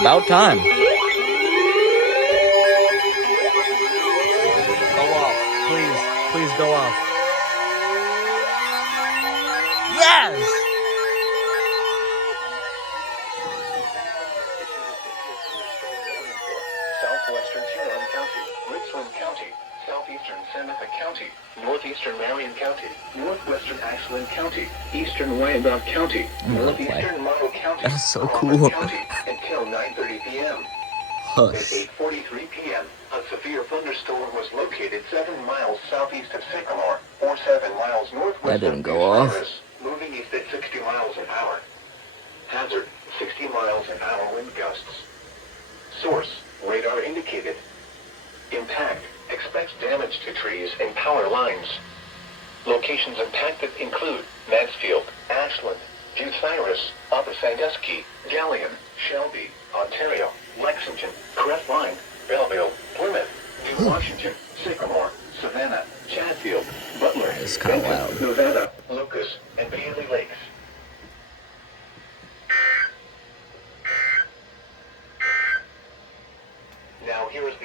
About time. Go off. Please. Please go off. Yes! Southwestern Huron County, Richland County, southeastern Seneca County, northeastern Marion County, northwestern Ashland County, eastern Wyandotte County, northeastern Monroe County, That is so Crawford cool. County, until 9:30 p.m. At 8:43 p.m., a severe thunderstorm was located 7 miles southeast of Sycamore, or 7 miles northwest That didn't of go off. Bucyrus, moving east at 60 miles an hour. Hazard, 60 miles an hour wind gusts. Source, radar indicated. Impact, expects damage to trees and power lines. Locations impacted include Mansfield, Ashland, Bucyrus, Upper Sandusky, Galion, Shelby, Ontario, Lexington, Crestline, Belleville, Plymouth, New Washington, Sycamore, Savannah, Chatfield, Butler, It's kinda Benton, loud. Nevada, Lucas, and Bailey Lakes. Now here is the